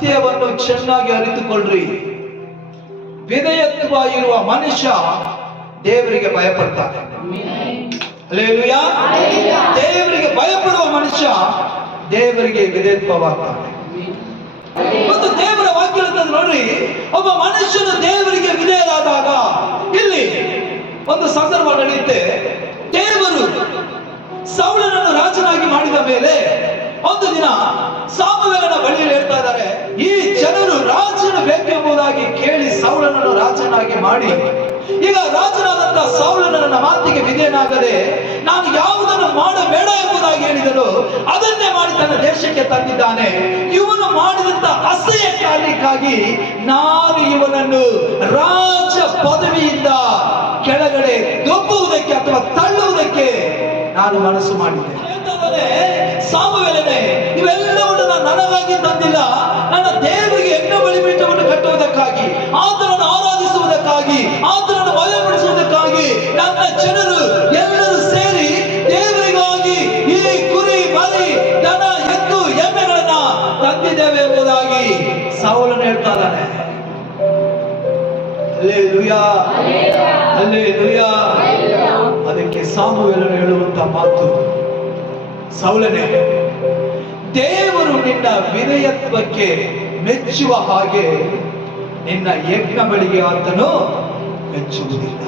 ಸತ್ಯವನ್ನು ಚೆನ್ನಾಗಿ ಅರಿತುಕೊಳ್ಳ್ರಿ. ವಿಧೇಯತ್ವ ಇರುವ ಮನುಷ್ಯ ದೇವರಿಗೆ ಭಯಪಡ್ತಾನೆ. ಹಲ್ಲೆಲೂಯಾ. ದೇವರಿಗೆ ಭಯಪಡುವ ಮನುಷ್ಯ ದೇವರಿಗೆ ವಿಧೇಯತ್ವವಾಗ್ತಾನೆ. ಮತ್ತು ದೇವರ ವಾಕ್ಯ ನೋಡ್ರಿ, ಒಬ್ಬ ಮನುಷ್ಯನು ದೇವರಿಗೆ ವಿಧೇಯರಾದಾಗ ಇಲ್ಲಿ ಒಂದು ಸಂದರ್ಭ ನಡೆಯುತ್ತೆ. ದೇವರು ಸೌಲನನ್ನು ರಾಜನಾಗಿ ಮಾಡಿದ ಮೇಲೆ ಒಂದು ದಿನ ಸಾಮುವೇಲನ ಬಳಿಯಲ್ಲಿ ಹೇಳ್ತಾ ಇದ್ದಾರೆ, ಈ ಜನರು ರಾಜನು ಬೇಕೆಂಬುದಾಗಿ ಕೇಳಿ ಸೌಲನನ್ನು ರಾಜನಾಗಿ ಮಾಡಿ, ಈಗ ರಾಜನಾದಂತಹ ಸೌಲನ ನನ್ನ ಮಾತಿಗೆ ವಿಧೇಯನಾಗದೆ ನಾನು ಯಾವುದನ್ನು ಮಾಡಬೇಡ ಎಂಬುದಾಗಿ ಹೇಳಿದನು ಅದನ್ನೇ ಮಾಡಿ ತನ್ನ ದೇಶಕ್ಕೆ ತಂದಿದ್ದಾನೆ. ಇವನು ಮಾಡಿದಂತ ಅಸಹ್ಯ ಕಾರ್ಯಕ್ಕಾಗಿ ನಾನು ಇವನನ್ನು ರಾಜ ಪದವಿಯಿಂದ ಕೆಳಗಡೆ ದೊಬ್ಬುವುದಕ್ಕೆ ಅಥವಾ ತಳ್ಳುವುದಕ್ಕೆ ನಾನು ಮನಸ್ಸು ಮಾಡಿದ್ದೆ. ಸಾಮುವೇಲನೇ, ಇವೆಲ್ಲವನ್ನು ನಾನು ನನಗಾಗಿ ತಂದಿಲ್ಲ, ನನ್ನ ದೇವರಿಗೆ ಯಜ್ಞ ಬಲಿಪೀಠವನ್ನು ಕಟ್ಟುವುದಕ್ಕಾಗಿ, ಆತನನ್ನು ಆರಾಧಿಸುವುದಕ್ಕಾಗಿ, ಆತನನ್ನು ಭಯಪಡಿಸುವುದಕ್ಕಾಗಿ ನನ್ನ ಜನರು ಎಲ್ಲರೂ ಸೇರಿ ದೇವರಿಗಾಗಿ ಈ ಕುರಿ ಮರಿ ದನ ಎತ್ತು ಎಮ್ಮೆಗಳನ್ನ ತಂದಿದ್ದೇವೆ ಎಂಬುದಾಗಿ ಸೌಲನು ಹೇಳ್ತಾ ಇದ್ದಾನೆ. Hallelujah, hallelujah. ಅದಕ್ಕೆ ಸಾಮುವೇಲನು ಹೇಳುವಂತ ಮಾತು, ಸೌಲನೇ, ದೇವರು ನಿನ್ನ ವಿಧೇಯತ್ವಕ್ಕೆ ಮೆಚ್ಚುವ ಹಾಗೆ ನಿನ್ನ ಯಜ್ಞ ಬಳಿಗೆ ಆತನು ಮೆಚ್ಚುವುದಿಲ್ಲ.